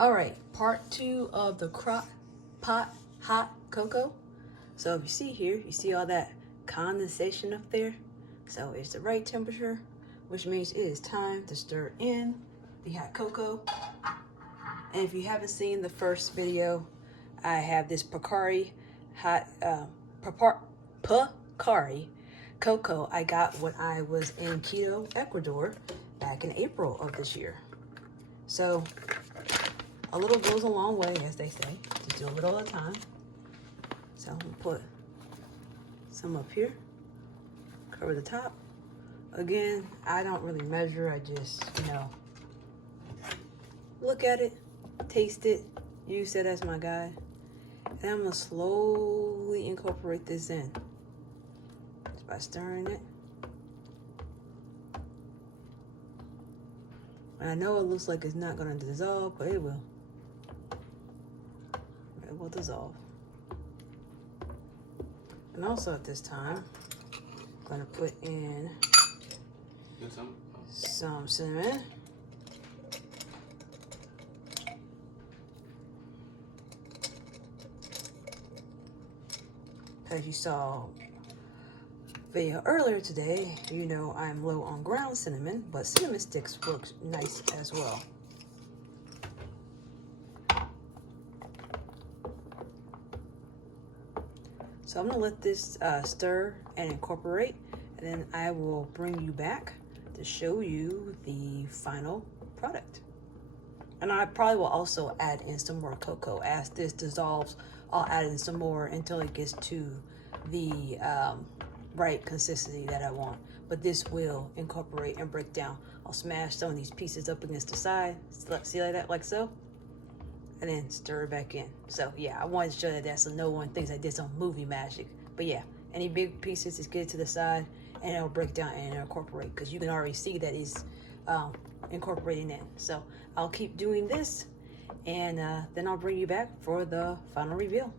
All right, part 2 of the crock pot hot cocoa. So if you see here, you see all that condensation up there? So it's the right temperature, which means it is time to stir in the hot cocoa. And if you haven't seen the first video, I have this Pocari hot Pocari cocoa I got when I was in Quito, Ecuador, back in April of this year. So a little goes a long way, as they say. Just do a little at a time. So I'm gonna put some up here, cover the top. Again, I don't really measure, I just, look at it, taste it, use that as my guide. And I'm gonna slowly incorporate this in. Just by stirring it. And I know it looks like it's not gonna dissolve, but it will. It will dissolve. And also at this time, I'm gonna put in some cinnamon. As you saw video earlier today, you know I'm low on ground cinnamon, but cinnamon sticks works nice as well. So I'm gonna let this stir and incorporate, and then I will bring you back to show you the final product. And I probably will also add in some more cocoa. As this dissolves, I'll add in some more until it gets to the right consistency that I want. But this will incorporate and break down. I'll smash some of these pieces up against the side. See like that, like so? And then stir it back in. So yeah, I wanted to show that so no one thinks I did some movie magic. But yeah, any big pieces, just get it to the side and it'll break down and incorporate, because you can already see that it's incorporating in. So I'll keep doing this, and then I'll bring you back for the final reveal.